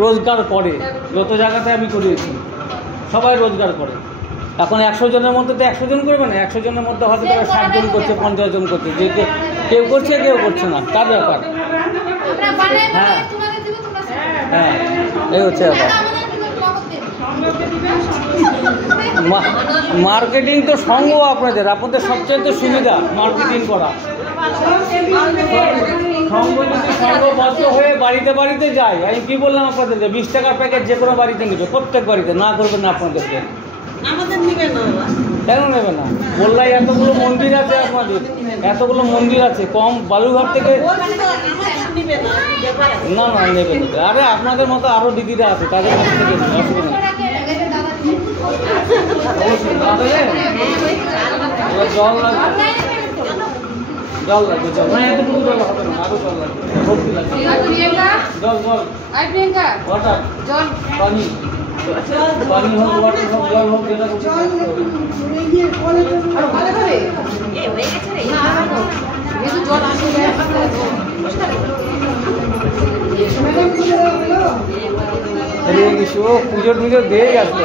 রোজগার করে, যত জায়গাতে আমি করিয়েছি সবাই রোজগার করে। এখন 100 জনের মধ্যে তো 100 জন করবে না, 100 জনের মধ্যে হয়তো তারা 60 জন করছে, 50 জন করছে, যে কেউ করছে কেউ করছে না, তার ব্যাপার। হ্যাঁ হ্যাঁ, এই হচ্ছে ব্যাপার। মার্কেটিং তো সঙ্গ আপনাদের সবচেয়ে তো সুবিধা মার্কেটিং করা। সঙ্গ যদি সঙ্গবদ্ধ হয়ে বাড়িতে বাড়িতে যায়, আমি কি বললাম আপনাদেরকে, 20 টাকার প্যাকেট যে কোনো বাড়িতে নেবে, প্রত্যেক বাড়িতে, না করবেন না আপনাদেরকে। কেন নেবে না? বললাই এতগুলো মন্দির আছে আপনাদের, এতগুলো মন্দির আছে, কম বালুঘাট থেকে না না নেবে নেবে। আরে আপনাদের মতো আরও দিদিরা আছে, তাদের কাছ থেকে নেবে, অসুবিধা নেই। জল লাগবে, জল লাগবে, জল না এতটুকু জল হবে না, আরো জল লাগবে, ভর্তি লাগবে। জল জল ওয়াটার, জল পানি, পানি হোক ওয়াটার হোক জল হোক, যেটা পুজোর পুজো দিয়ে আসবে।